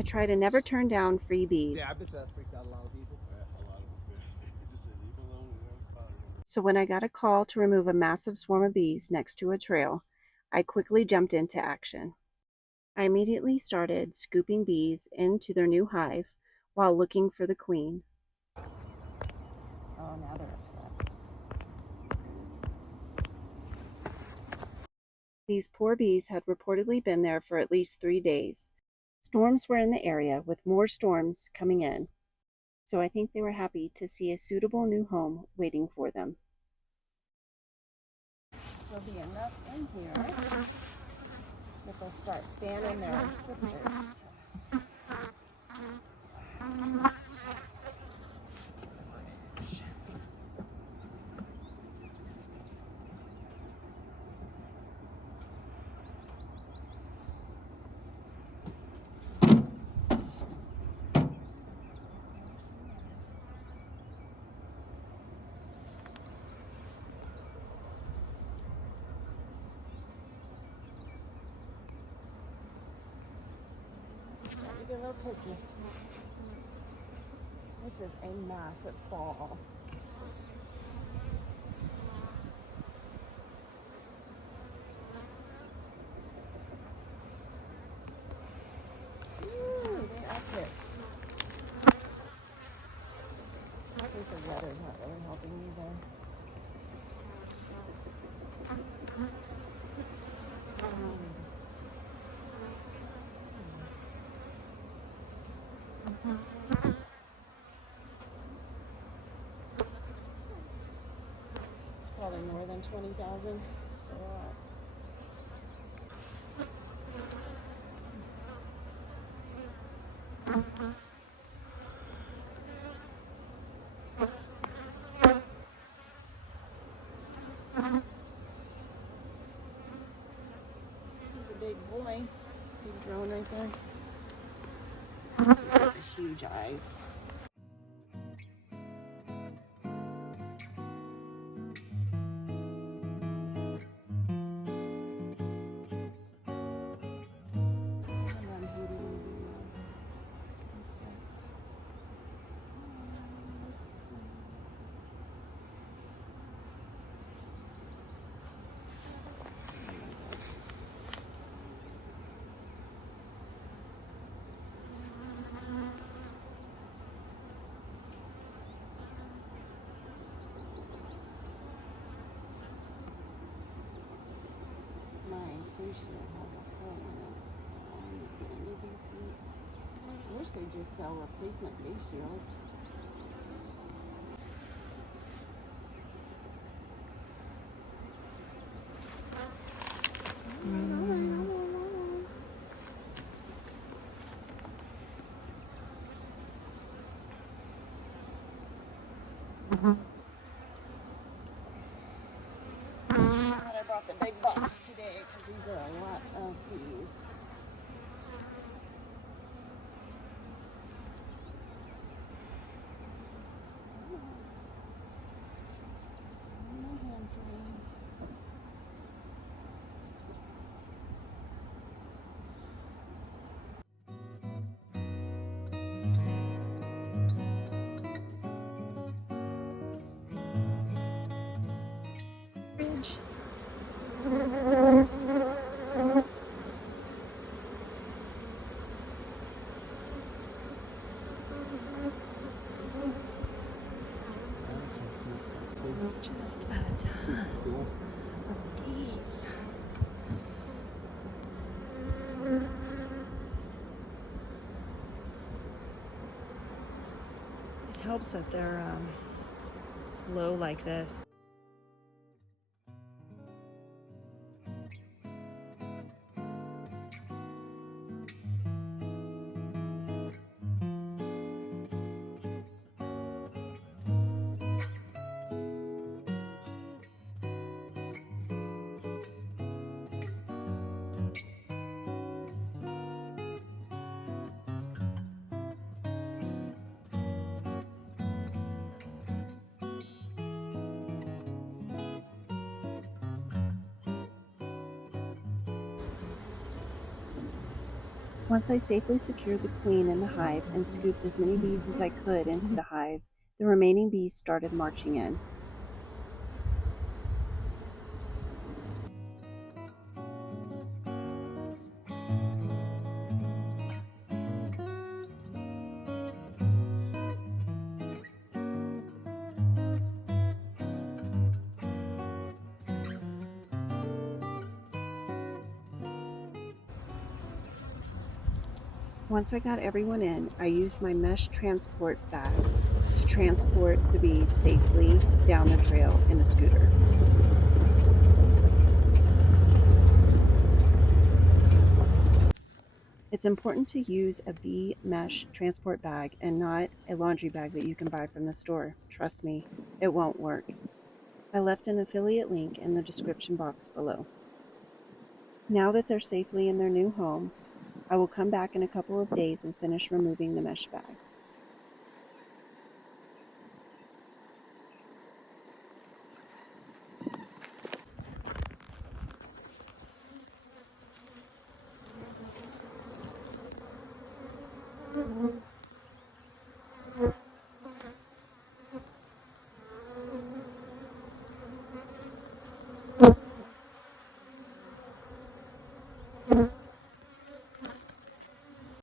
I try to never turn down free Yeah, I bees. bet that freaked out a lot of people. Yeah, a lot of them did. He just said, leave him alone and never bother him. So when I got a call to remove a massive swarm of bees next to a trail, I quickly jumped into action. I immediately started scooping bees into their new hive while looking for the queen. Oh, now they're upset. These poor bees had reportedly been there for at least 3 days. Storms were in the area, with more storms coming in, so I think they were happy to see a suitable new home waiting for them. There'll be enough in here that they'll start fanning their sisters. Starting to get a little pissy. This is a massive ball. Ooh, they are pissed. I think the weather's not really helping either. It's probably more than 20,000. So he's a big boy. Big drone right there. He's got the huge eyes. My face shield has a hole in it, so I need to get a new face suit. I wish they just sell replacement face shields. But I brought the big box today because these are a lot of bees. Just a ton of bees. It helps that they're low like this. Once I safely secured the queen in the hive and scooped as many bees as I could into the hive, the remaining bees started marching in. Once I got everyone in, I used my mesh transport bag to transport the bees safely down the trail in a scooter. It's important to use a bee mesh transport bag and not a laundry bag that you can buy from the store. Trust me, it won't work. I left an affiliate link in the description box below. Now that they're safely in their new home, I will come back in a couple of days and finish removing the mesh bag.